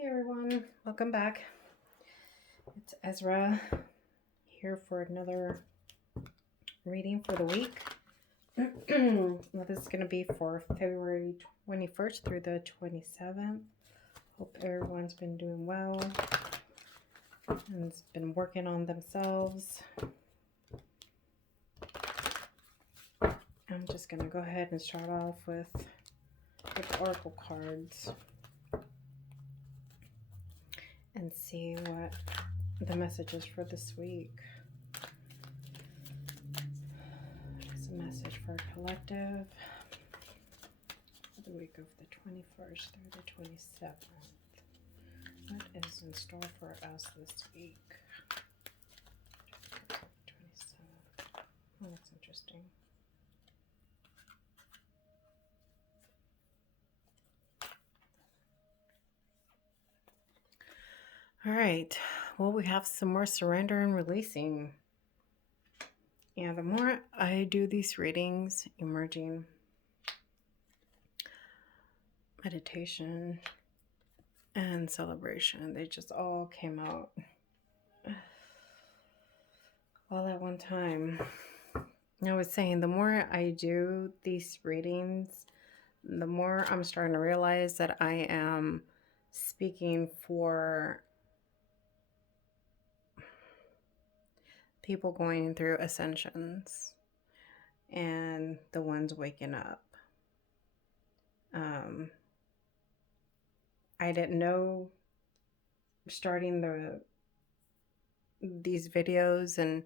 Hey everyone, welcome back. It's Ezra here for another reading for the week. Well, this is going to be for February 21st through the 27th. Hope everyone's been doing well and has been working on themselves. I'm just going to go ahead and start off with oracle cards and see what the message is for this week. It's a message for a collective for the week of the 21st through the 27th. What is in store for us this week? 27th. Oh, that's interesting. All right. Well, we have some more surrender and releasing. Yeah, the more I do these readings, emerging, meditation, and celebration, they just all came out all at one time. I was saying, the more I do these readings, the more I'm starting to realize that I am speaking for people going through ascensions and the ones waking up. I didn't know starting these videos and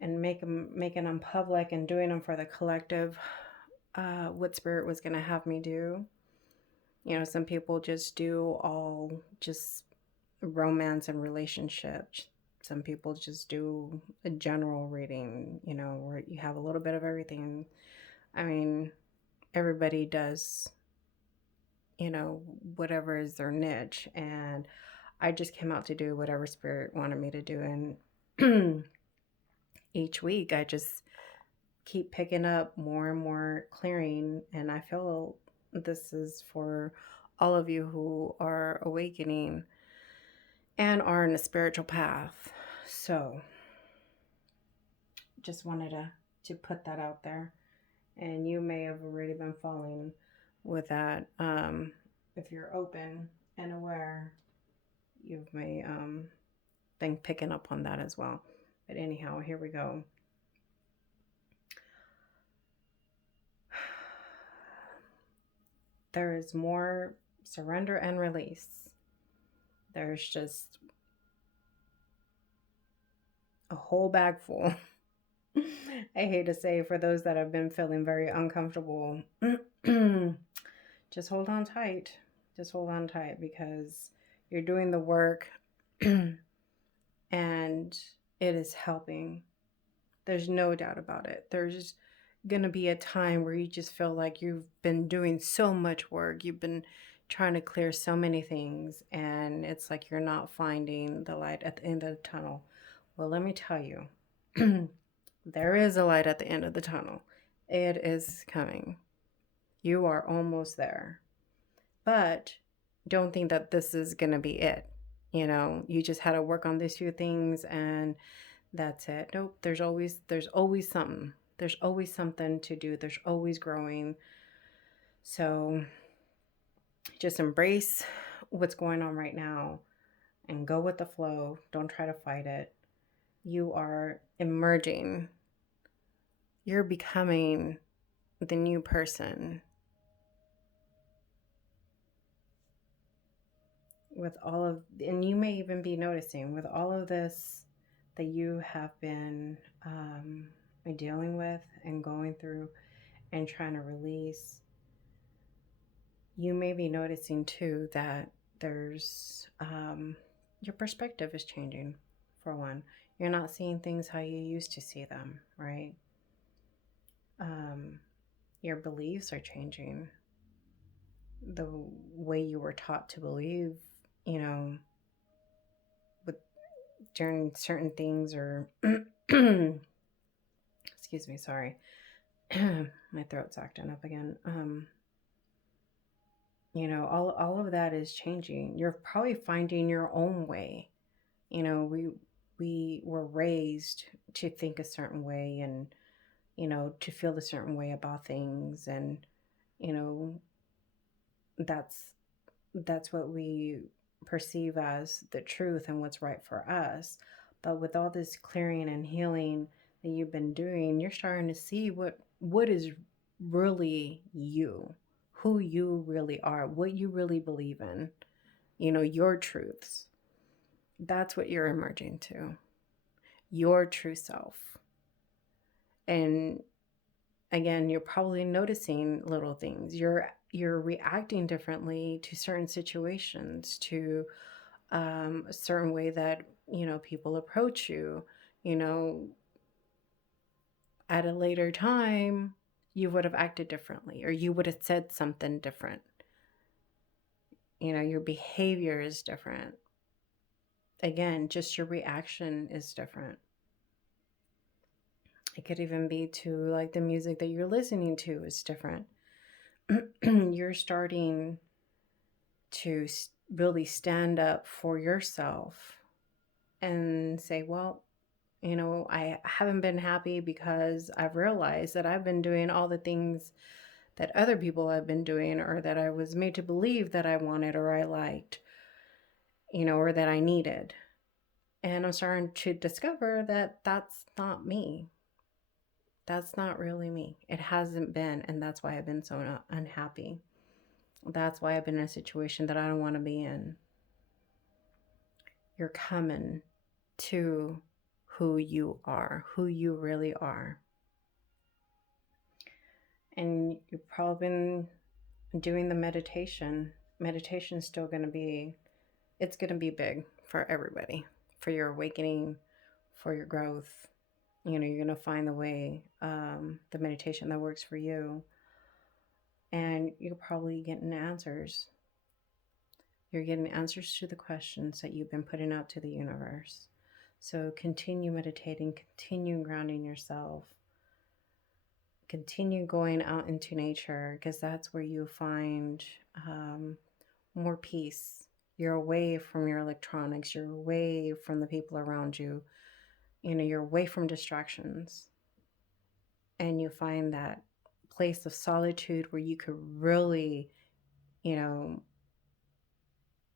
making them public and doing them for the collective, what spirit was going to have me do. You know, some people just do all just romance and relationships. Some people just do a general reading, you know, where you have a little bit of everything. I mean, everybody does, you know, whatever is their niche. And I just came out to do whatever spirit wanted me to do. And each week I just keep picking up more and more clearing. And I feel this is for all of you who are awakening and are in a spiritual path. So just wanted to put that out there. And you may have already been falling with that. If you're open and aware, you may been picking up on that as well. But anyhow, here we go. There is more surrender and release. There's just a whole bag full. I hate to say, for those that have been feeling very uncomfortable, just hold on tight. Just hold on tight, because you're doing the work and it is helping. There's no doubt about it. There's going to be a time where you just feel like you've been doing so much work. You've been trying to clear so many things, and it's like you're not finding the light at the end of the tunnel. Well, let me tell you, there is a light at the end of the tunnel. It is coming. You are almost there. But don't think that this is going to be it. You know, you just had to work on these few things and that's it. Nope, there's always something. There's always something to do. There's always growing. So just embrace what's going on right now and go with the flow. Don't try to fight it. You are emerging. You're becoming the new person. With all of, and you may even be noticing with all of this that you have been dealing with and going through and trying to release, you may be noticing too that there's your perspective is changing. For one, you're not seeing things how you used to see them, right? Your beliefs are changing. The way you were taught to believe, you know, with during certain things, or excuse me, sorry. My throat's acting up again. All of that is changing. You're probably finding your own way. We were raised to think a certain way, and to feel a certain way about things, and you know that's that's what we perceive as the truth and what's right for us. But with all this clearing and healing that you've been doing, you're starting to see what is really you, who you really are, what you really believe in, your truths. That's what you're emerging to, your true self. And again, you're probably noticing little things. You're reacting differently to certain situations, to a certain way that people approach you. You know, at a later time, you would have acted differently, or you would have said something different. Your behavior is different. Again, just your reaction is different. It could even be to like the music that you're listening to is different. You're starting to really stand up for yourself and say, well, I haven't been happy because I've realized that I've been doing all the things that other people have been doing, or that I was made to believe that I wanted or I liked, or that I needed. And I'm starting to discover that that's not me. That's not really me. It hasn't been. And that's why I've been so unhappy. That's why I've been in a situation that I don't want to be in. You're coming to who you are, who you really are. And you've probably been doing the meditation. Meditation's still going to be, it's going to be big for everybody, for your awakening, for your growth. You're going to find the way, the meditation that works for you. And you're probably getting answers. You're getting answers to the questions that you've been putting out to the universe. So continue meditating, continue grounding yourself, continue going out into nature, because that's where you find more peace. You're away from your electronics, you're away from the people around you, you're away from distractions. And you find that place of solitude where you could really,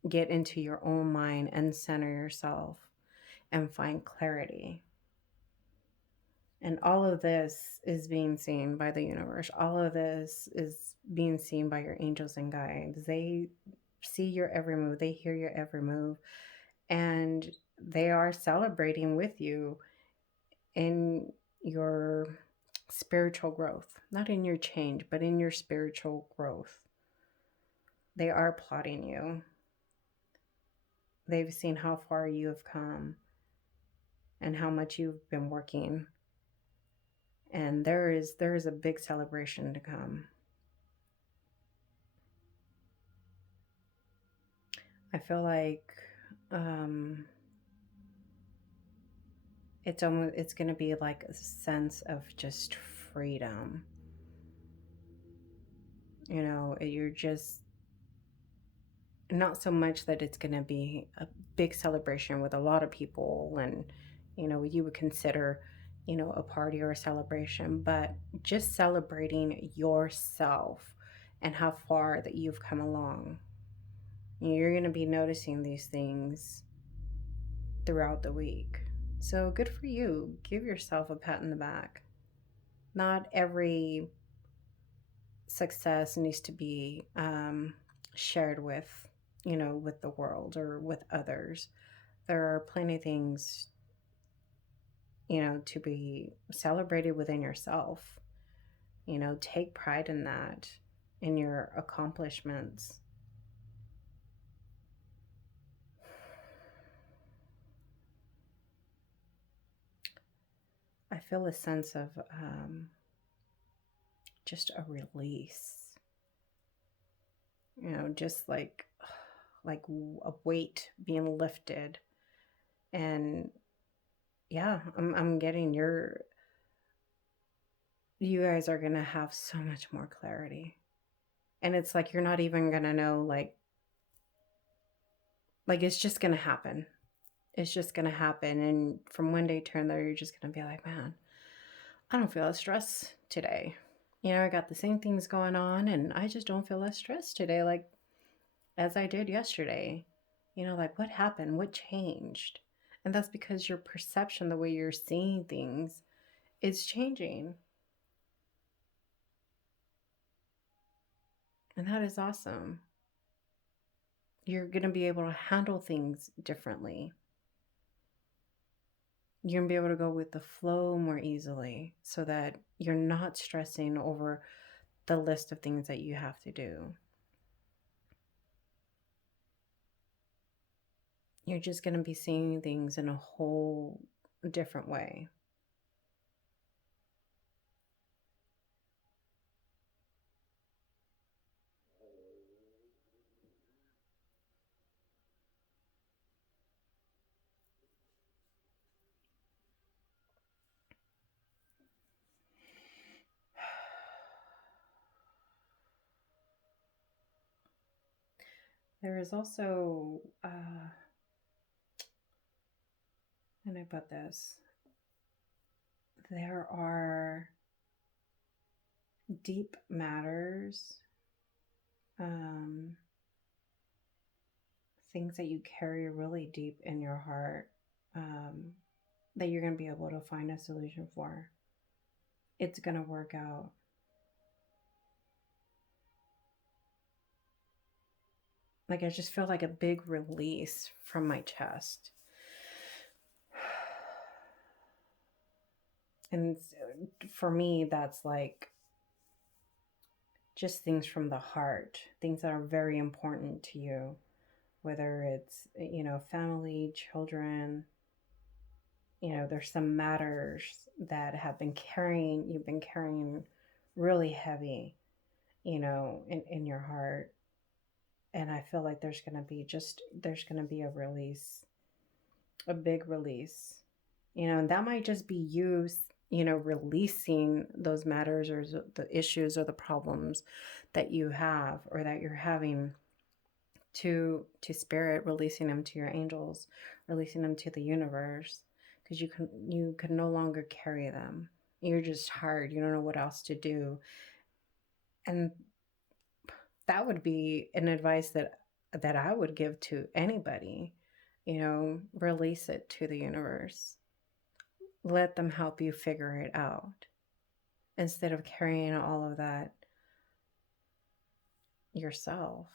get into your own mind and center yourself and find clarity. And all of this is being seen by the universe. All of this is being seen by your angels and guides. They see your every move, they hear your every move, and they are celebrating with you in your spiritual growth. Not in your change, but in your spiritual growth. They are applauding you. They've seen how far you have come and how much you've been working. And there is a big celebration to come. I feel like it's going to be like a sense of just freedom. You're just not so much that it's going to be a big celebration with a lot of people, and you would consider a party or a celebration, but just celebrating yourself and how far that you've come along. You're going to be noticing these things throughout the week. So good for you. Give yourself a pat in the back. Not every success needs to be shared with the world or with others. There are plenty of things, to be celebrated within yourself. Take pride in that, in your accomplishments. I feel a sense of just a release. Just like a weight being lifted. And yeah, I'm getting you guys are gonna have so much more clarity. And it's like you're not even gonna know, like it's just gonna happen. It's just gonna happen. And from one day to another, you're just gonna be like, man, I don't feel as stressed today. I got the same things going on and I just don't feel as stressed today, like as I did yesterday. Like what happened? What changed? And that's because your perception, the way you're seeing things, is changing. And that is awesome. You're going to be able to handle things differently. You're going to be able to go with the flow more easily so that you're not stressing over the list of things that you have to do. You're just going to be seeing things in a whole different way. There is also, how do I put this? There are deep matters, um, things that you carry really deep in your heart, um, that you're going to be able to find a solution for. It's going to work out. Like I just feel like a big release from my chest. And for me, that's like just things from the heart, things that are very important to you, whether it's, family, children. There's some matters that you've been carrying really heavy, in your heart. And I feel like there's going to be a release, a big release, and that might just be you, releasing those matters or the issues or the problems that you have or that you're having to spirit, releasing them to your angels, releasing them to the universe, because you can no longer carry them. You're just tired. You don't know what else to do. And that would be an advice that I would give to anybody. Release it to the universe. Let them help you figure it out instead of carrying all of that yourself.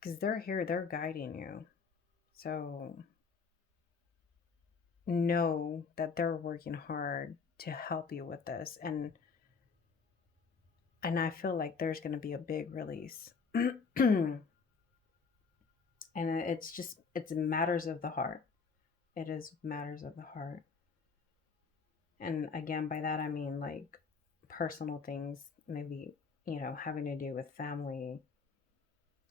Because they're here, they're guiding you. So know that they're working hard to help you with this. And I feel like there's going to be a big release. And it's matters of the heart. It is matters of the heart. And again, by that I mean like personal things, maybe, having to do with family,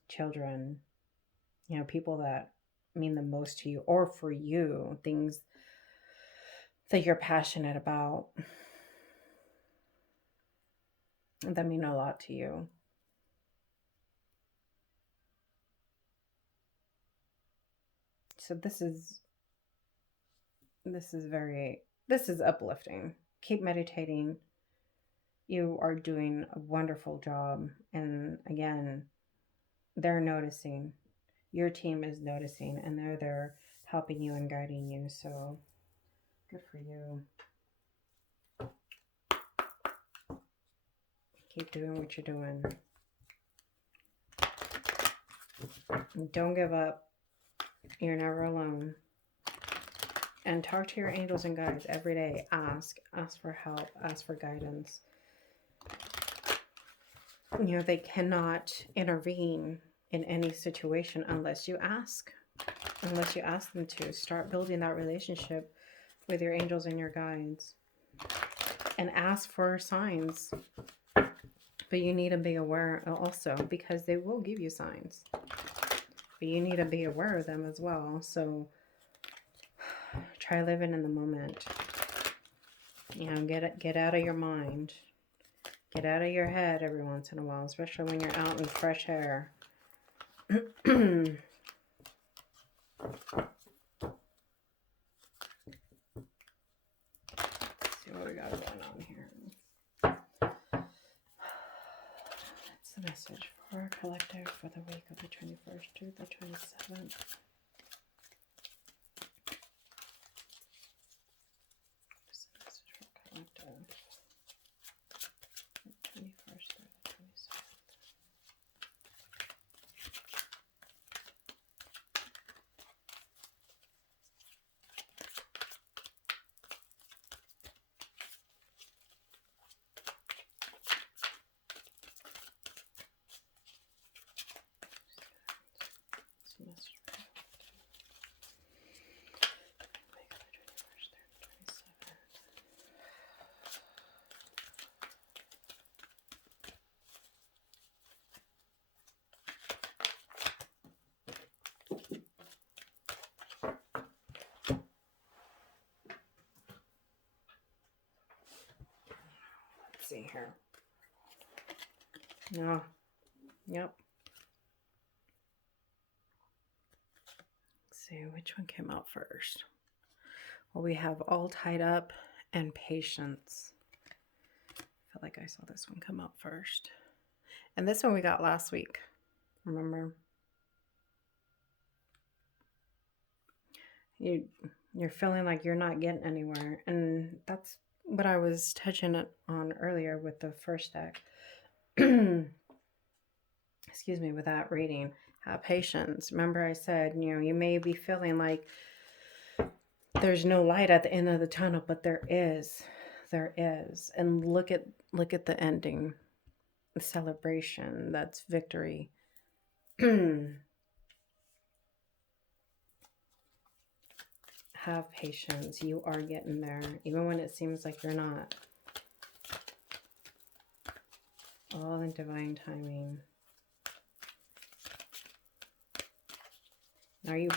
children, people that mean the most to you or for you, things that you're passionate about that mean a lot to you. So this is uplifting. Keep meditating. You are doing a wonderful job. And again, they're noticing. Your team is noticing and they're there helping you and guiding you. So good for you. Keep doing what you're doing. Don't give up. You're never alone. And talk to your angels and guides every day. Ask for help, ask for guidance. They cannot intervene in any situation unless you ask them to. Start building that relationship with your angels and your guides and ask for signs. But you need to be aware also, because they will give you signs, but you need to be aware of them as well. So try living in the moment. Get out of your mind. Get out of your head every once in a while, especially when you're out in fresh air. See what we got going on here. That's the message for our collective for the week of the 21st to the 27th. That's the message for collective. 21st through the 27th. Let's see here. No. Yep. Let's see which one came out first. Well, we have all tied up and patience. I feel like I saw this one come out first. And this one we got last week. Remember? You're feeling like you're not getting anywhere. And that's what I was touching on earlier with the first deck. Excuse me, with that reading. Have patience. Remember I said, you may be feeling like there's no light at the end of the tunnel, but there is. There is. And look at the ending. The celebration. That's victory. Have patience. You are getting there, even when it seems like you're not. All in divine timing. Are you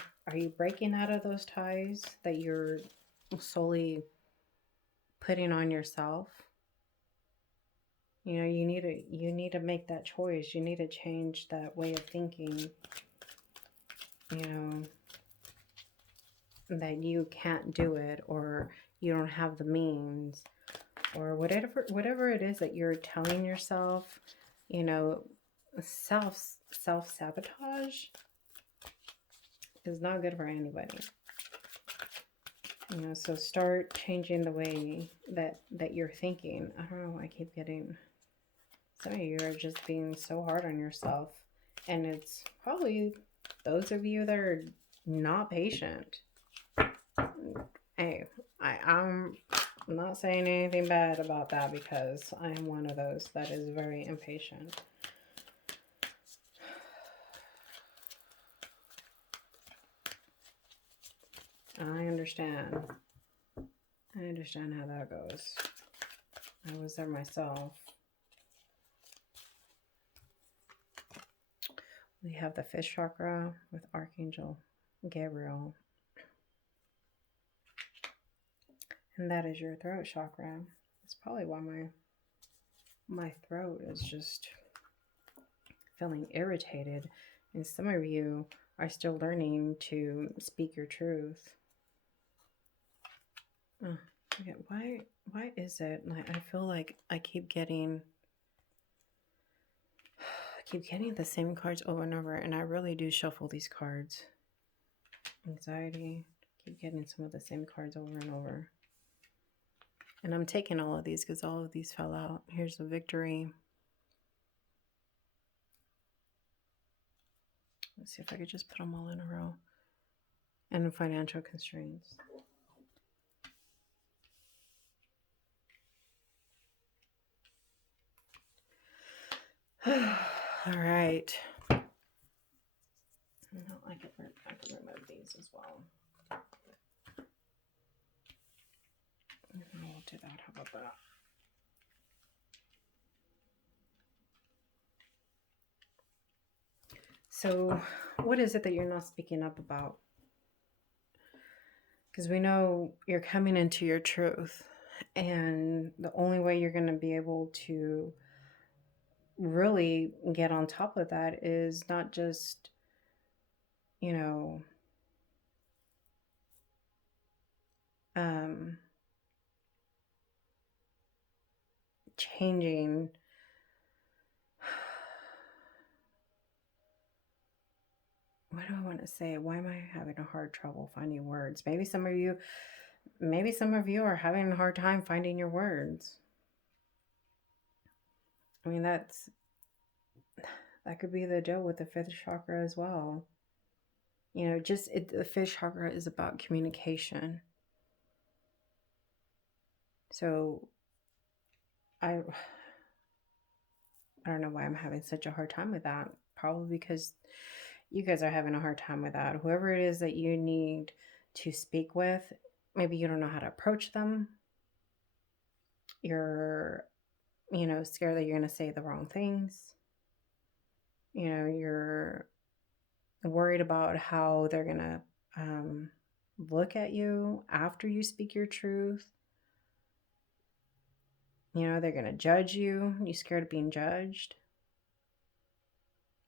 breaking out of those ties that you're solely putting on yourself? You need to make that choice. You need to change that way of thinking. That you can't do it, or you don't have the means, or whatever it is that you're telling yourself. Self-sabotage is not good for anybody. So start changing the way that you're thinking. I don't know, I keep getting, some of you are just being so hard on yourself, and it's probably those of you that are not patient. Hey, I'm not saying anything bad about that, because I'm one of those that is very impatient. I understand. I understand how that goes. I was there myself. We have the fifth chakra with Archangel Gabriel. And that is your throat chakra. That's probably why my throat is just feeling irritated. And some of you are still learning to speak your truth. Okay, why is it like I feel like I keep getting the same cards over and over, and I really do shuffle these cards. Anxiety, keep getting some of the same cards over and over. And I'm taking all of these because all of these fell out. Here's the victory. Let's see if I could just put them all in a row. And financial constraints. All right. No, I can remove these as well. We'll do that. How about that? So, what is it that you're not speaking up about? Because we know you're coming into your truth, And the only way you're going to be able to really get on top of that is not just, you know, um, changing. What do I want to say? Why am I having a hard trouble finding words? Maybe some of you are having a hard time finding your words. I mean, that could be the deal with the fifth chakra as well. The fifth chakra is about communication. So I I don't know why I'm having such a hard time with that. Probably because you guys are having a hard time with that. Whoever it is that you need to speak with, maybe you don't know how to approach them. You're, scared that you're going to say the wrong things. You're worried about how they're going to look at you after you speak your truth. They're going to judge you. You're scared of being judged.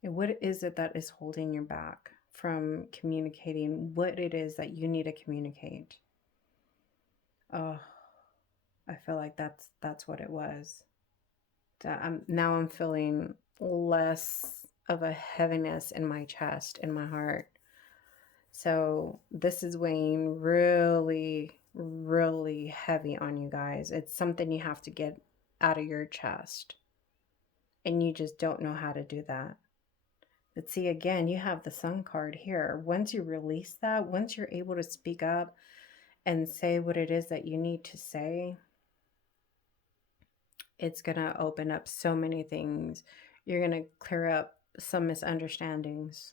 And what is it that is holding you back from communicating what it is that you need to communicate? Oh, I feel like that's what it was. I'm feeling less of a heaviness in my chest, in my heart. So this is weighing really, really heavy on you guys. It's something you have to get out of your chest. And you just don't know how to do that. But see, again, you have the Sun card here. Once you release that, once you're able to speak up and say what it is that you need to say, it's going to open up so many things. You're going to clear up some misunderstandings.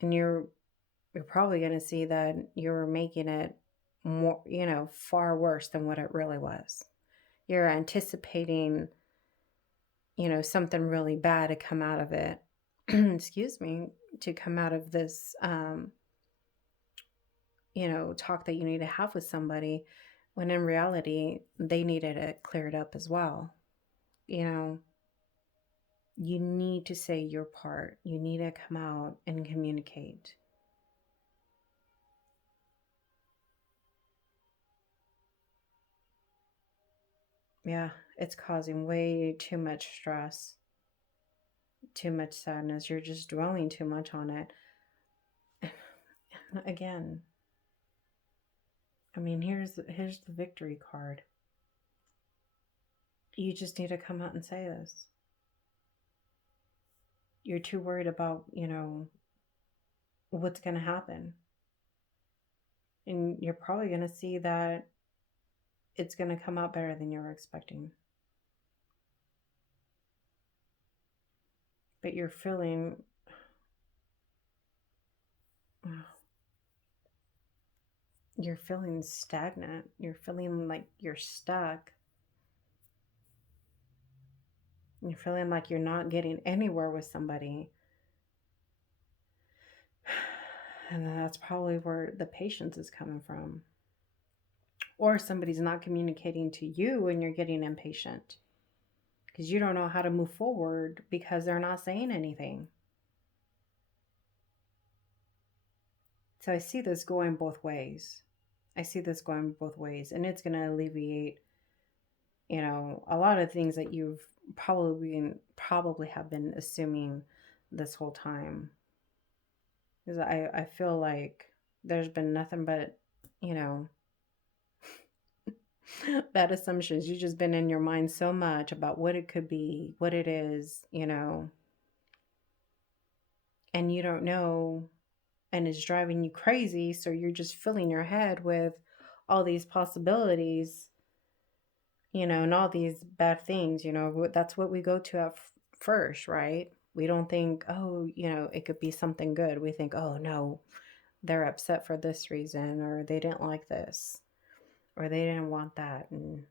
And you're probably going to see that you're making it more, far worse than what it really was. You're anticipating, something really bad to come out of it. Excuse me, to come out of this, talk that you need to have with somebody, when in reality, they needed it cleared up as well. You need to say your part. You need to come out and communicate. Yeah, it's causing way too much stress, too much sadness. You're just dwelling too much on it. Again, I mean, here's the victory card. You just need to come out and say this. You're too worried about, what's going to happen. And you're probably going to see that it's going to come out better than you were expecting. But you're feeling stagnant. You're feeling like you're stuck. You're feeling like you're not getting anywhere with somebody. And that's probably where the patience is coming from. Or somebody's not communicating to you and you're getting impatient because you don't know how to move forward because they're not saying anything. So I see this going both ways. And it's going to alleviate, a lot of things that you've probably have been assuming this whole time. Because I feel like there's been nothing but, bad assumptions. You've just been in your mind so much about what it could be, what it is, and you don't know, and it's driving you crazy. So you're just filling your head with all these possibilities, and all these bad things. That's what we go to at first, right? We don't think, oh, it could be something good. We think, oh no, they're upset for this reason, or they didn't like this, or they didn't want that. And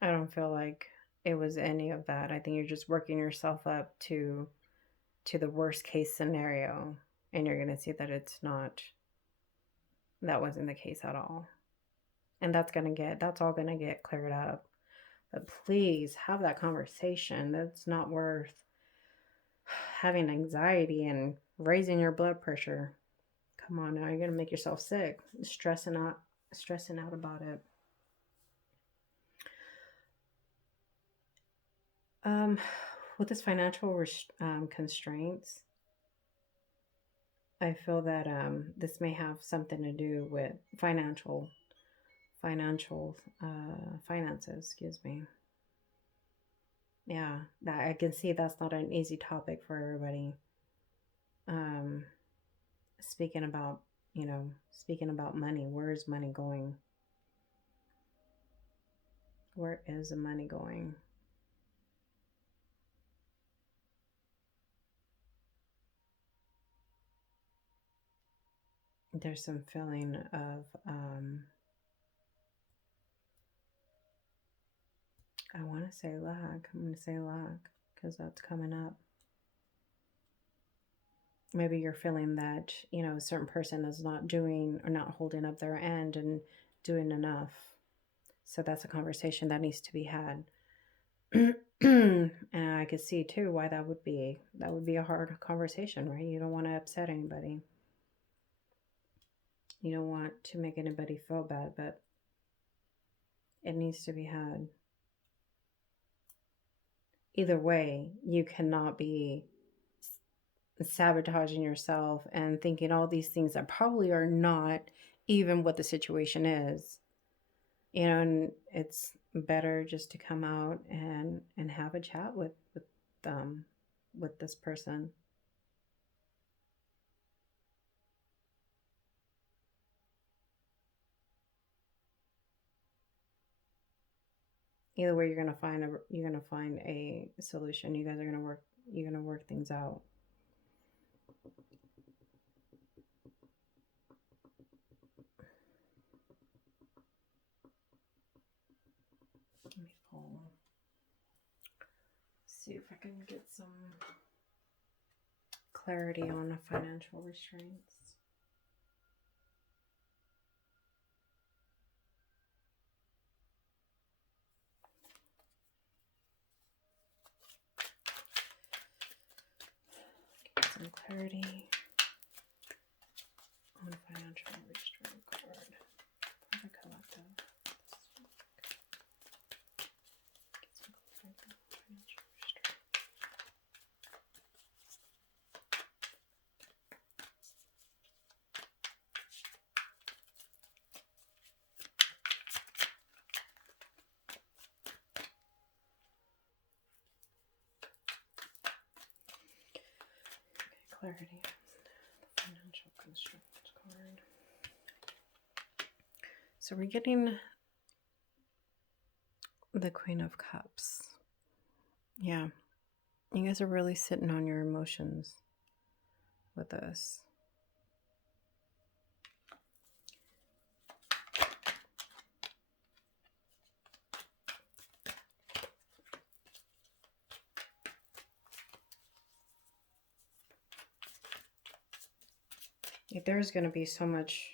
I don't feel like it was any of that. I think you're just working yourself up to to the worst case scenario, and you're going to see that that wasn't the case at all. And that's all going to get cleared up. But please have that conversation. That's not worth having anxiety and raising your blood pressure. Come on now, you're going to make yourself sick, stressing out about it. With this financial constraints, I feel that this may have something to do with finances. Excuse me. Yeah, that I can see that's not an easy topic for everybody. Um, speaking about speaking about money, where is money going? Where is the money going? There's some feeling of I want to say lack. I'm going to say lack because that's coming up. Maybe you're feeling that, a certain person is not doing or not holding up their end and doing enough. So that's a conversation that needs to be had. And I could see too why that would be a hard conversation, right? You don't want to upset anybody. You don't want to make anybody feel bad, but it needs to be had. Either way, you cannot be sabotaging yourself and thinking all these things that probably are not even what the situation is. And it's better just to come out and have a chat with this person. Either way, you're gonna find a solution. You guys are gonna work things out. Let me pull. See if I can get some clarity on financial restraints. Get some clarity on financial restraint card for the collective. Clarity on the financial constraints card. So we're getting the Queen of Cups. Yeah. You guys are really sitting on your emotions with this. There's going to be so much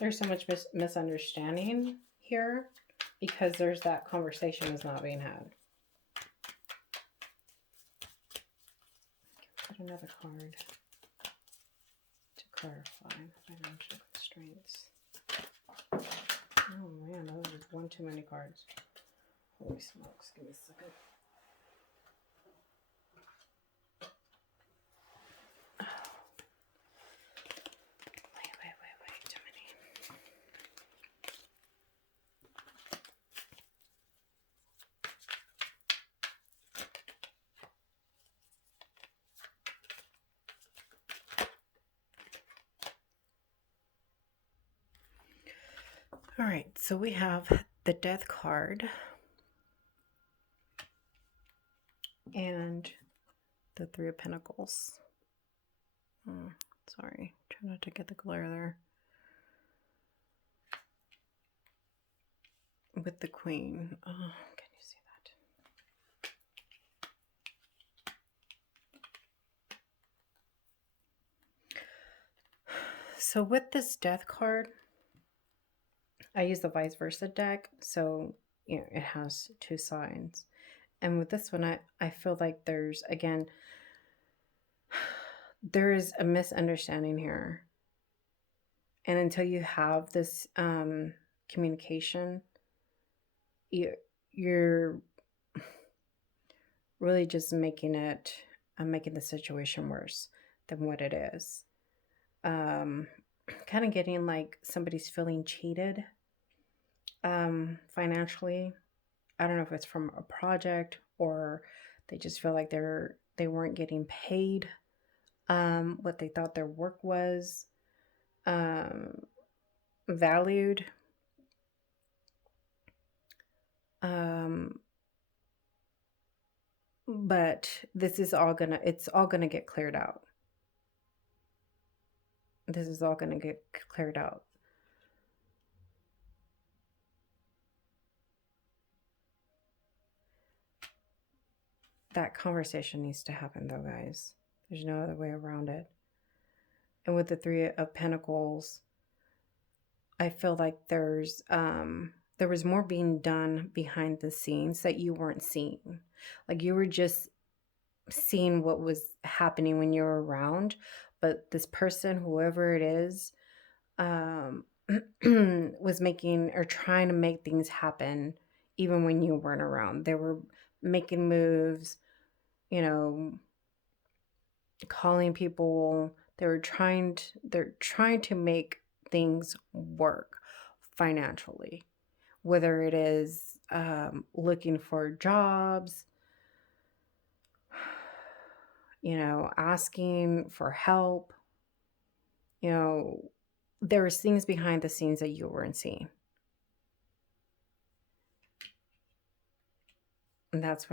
there's so much misunderstanding here because there's that conversation is not being had. Put another card to clarify financial constraints. Oh man, that was one too many cards. Holy smokes, give me a second. Wait, too many. All right, so we have the Death card and the Three of Pentacles. Sorry, try not to get the glare there. With the Queen. Oh, can you see So with this death card, I use the vice versa deck. So, it has two signs. And with this one, I feel like there's, again, there is a misunderstanding here. And until you have this communication, you're really just making the situation worse than what it is. Kind of getting like somebody's feeling cheated financially. I don't know if it's from a project or they just feel like they weren't getting paid what they thought their work was um, valued. Um, but it's all gonna get cleared out. This is all gonna get cleared out. That conversation needs to happen though, guys. There's no other way around it. And with the Three of Pentacles, I feel like there was more being done behind the scenes that you weren't seeing. Like you were just seeing what was happening when you were around, but this person, whoever it is, um was making or trying to make things happen even when you weren't around. They were making moves, you know, calling people. They're trying to make things work financially, whether it is looking for jobs, asking for help. you know there was things behind the scenes that you weren't seeing, and that's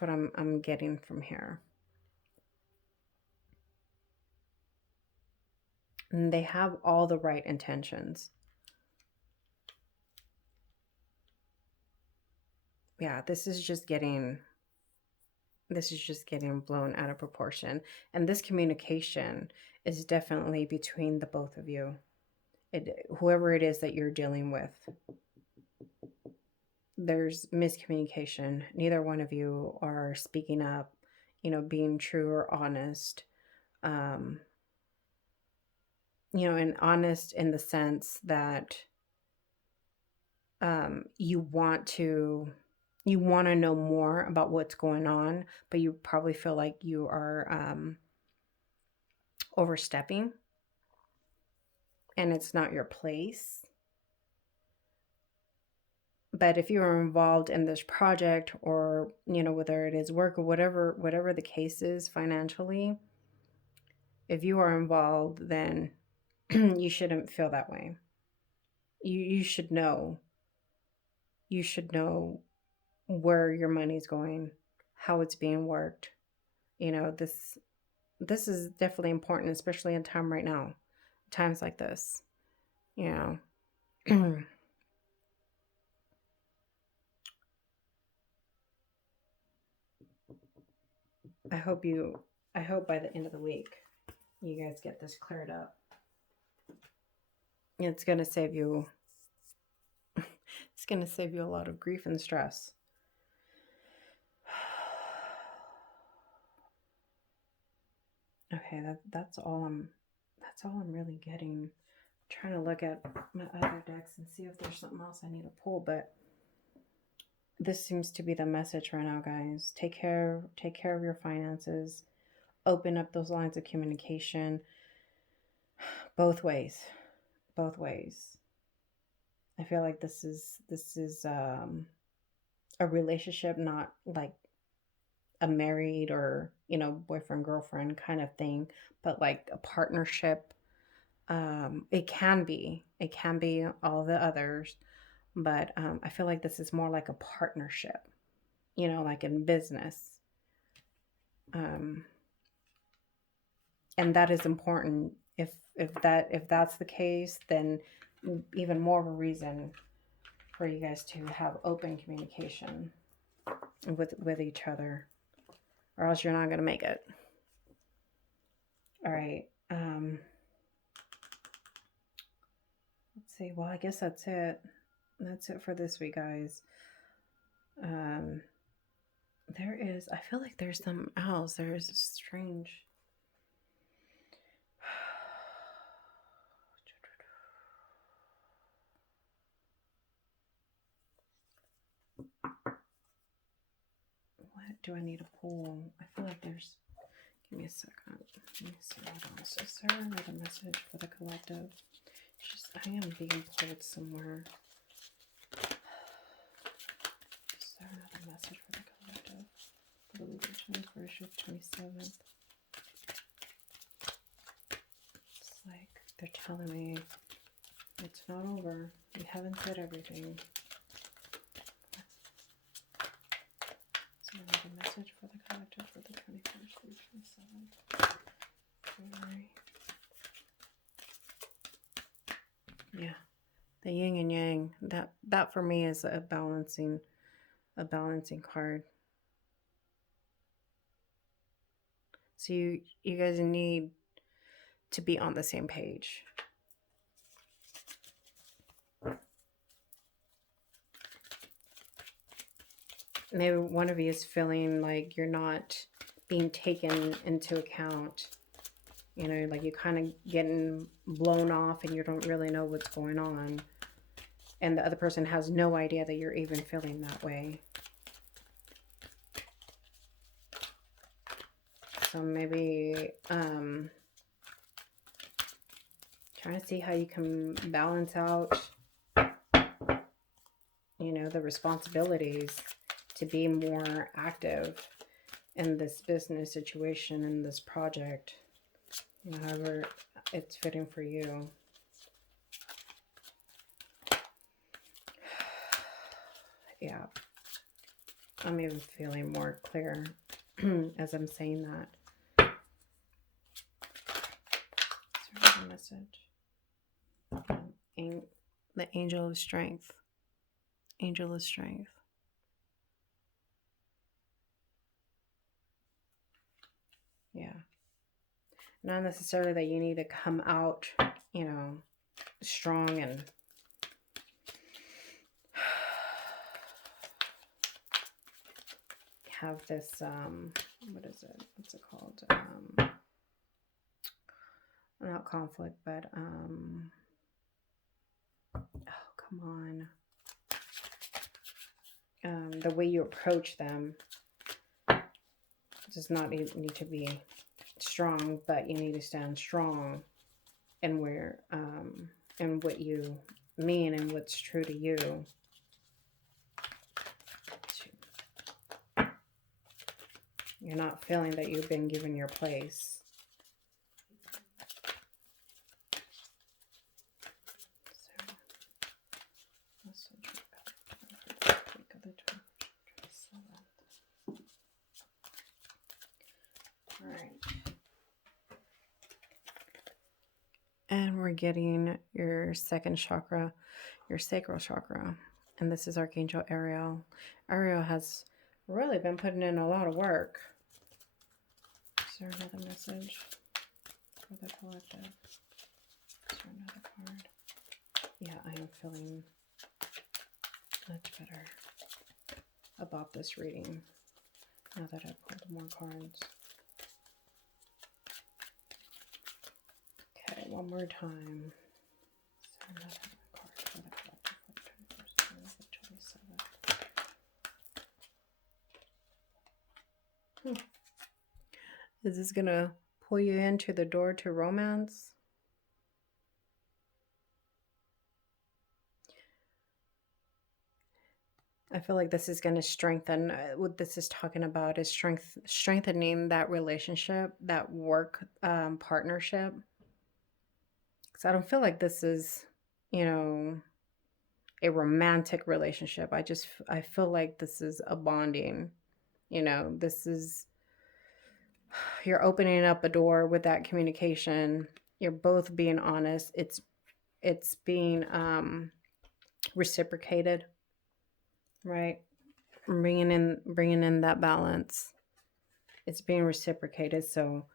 what I'm getting from here. And they have all the right intentions. Yeah, this is just getting blown out of proportion. And this communication is definitely between the both of you. Whoever it is that you're dealing with, there's miscommunication. Neither one of you are speaking up, being true or honest. Um, and honest in the sense that you want to know more about what's going on, but you probably feel like you are overstepping and it's not your place. But if you are involved in this project, or whether it is work or whatever the case is financially, if you are involved, then you shouldn't feel that way. You should know. You should know where your money's going, how it's being worked. This is definitely important, especially in time right now, times like this. You know, I hope you. I hope by the end of the week, you guys get this cleared up. It's gonna save you. It's gonna save you a lot of grief and stress. Okay, that's all I'm really getting. I'm trying to look at my other decks and see if there's something else I need to pull, but this seems to be the message right now, guys. Take care of your finances. Open up those lines of communication both ways. Both ways. I feel like this is a relationship, not like a married or boyfriend girlfriend kind of thing, but like a partnership. It can be all the others, but I feel like this is more like a partnership, like in business. And that is important. If that's the case, then even more of a reason for you guys to have open communication with each other, or else you're not going to make it. All right. see. Well, I guess that's it. That's it for this week, guys. Um, there is. I feel like there's something else. There is a strange. What do I need to pull? I feel like there's. Give me a second. Let me see what else. Is there another message for the collective? It's just I am being pulled somewhere. Is there another message for the collective? For the week of 21st to 27th. It's like they're telling me it's not over. We haven't said everything. Is there another message for the collective for the 21st through 27th? February. Yeah. The yin and yang. That for me is a balancing card. So you guys need to be on the same page. Maybe one of you is feeling like you're not being taken into account. You know, like you're kind of getting blown off and you don't really know what's going on. And the other person has no idea that you're even feeling that way. So maybe trying to see how you can balance out, you know, the responsibilities to be more active in this business situation, in this project, however it's fitting for you. Yeah, I'm even feeling more clear as I'm saying that. Is there another message? The angel of strength. Angel of strength. Yeah. Not necessarily that you need to come out, you know, strong and have this, what is it? What's it called? Not conflict, but, oh, come on. The way you approach them does not need to be strong, but you need to stand strong in where, and what you mean and what's true to you. You're not feeling that you've been given your place. All right. And we're getting your second chakra, your sacral chakra. And this is Archangel Ariel. Ariel has really been putting in a lot of work. Is there another message for the collective? Is there another card? Yeah, I am feeling much better about this reading now that I've pulled more cards. Okay, one more time. Is there another card for the collective for the 21st through the 27th? Is this going to pull you into the door to romance? I feel like this is going to strengthen, what this is talking about is strengthening that relationship, that work partnership. Because I don't feel like this is, you know, a romantic relationship. I feel like this is a bonding. You know, this is, you're opening up a door with that communication. You're both being honest. It's being reciprocated, right? Bringing in that balance. It's being reciprocated. So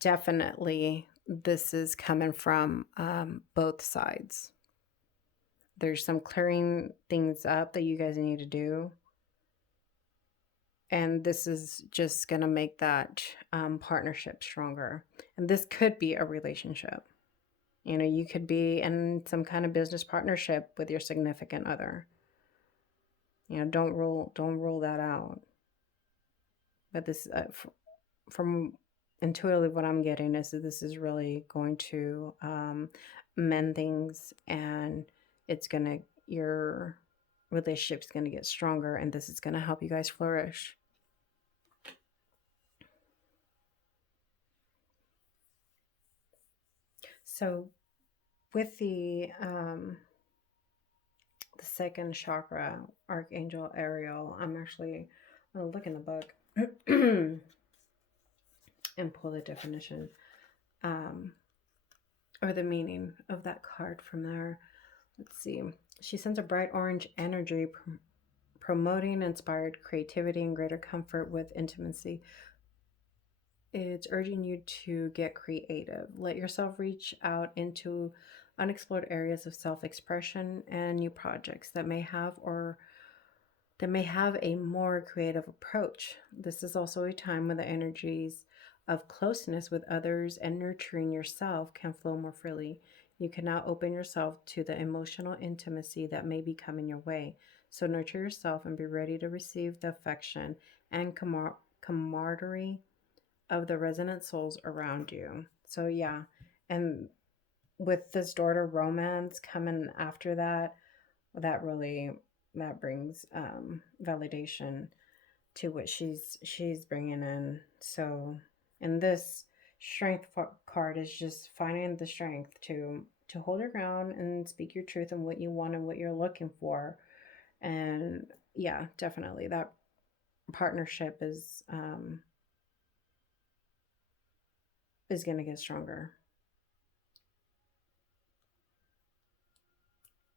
definitely this is coming from both sides. There's some clearing things up that you guys need to do. And this is just going to make that partnership stronger. And this could be a relationship. You know, you could be in some kind of business partnership with your significant other. You know, don't rule that out. But this, from intuitively, what I'm getting is that this is really going to mend things, and it's gonna your relationship's gonna get stronger, and this is gonna help you guys flourish. So with the second chakra, Archangel Ariel, I'm actually gonna look in the book and pull the definition or the meaning of that card from there. Let's see. She sends a bright orange energy promoting inspired creativity and greater comfort with intimacy. It's urging you to get creative. Let yourself reach out into unexplored areas of self-expression and new projects that may have a more creative approach. This is also a time when the energies of closeness with others and nurturing yourself can flow more freely. You can now open yourself to the emotional intimacy that may be coming your way. So nurture yourself and be ready to receive the affection and camaraderie of the resonant souls around you. So yeah, and with this daughter romance coming after that, that really that brings validation to what she's bringing in. So, and this strength card is just finding the strength to hold your ground and speak your truth and what you want and what you're looking for. And yeah, definitely that partnership is going to get stronger.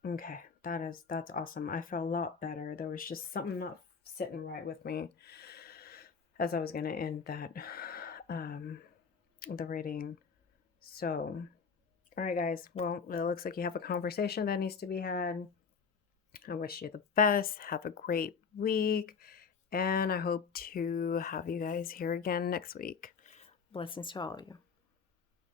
Okay, that's awesome. I feel a lot better. There was just something not sitting right with me as I was gonna end that the reading. So, all right, guys. Well, it looks like you have a conversation that needs to be had. I wish you the best. Have a great week, and I hope to have you guys here again next week. Blessings to all of you.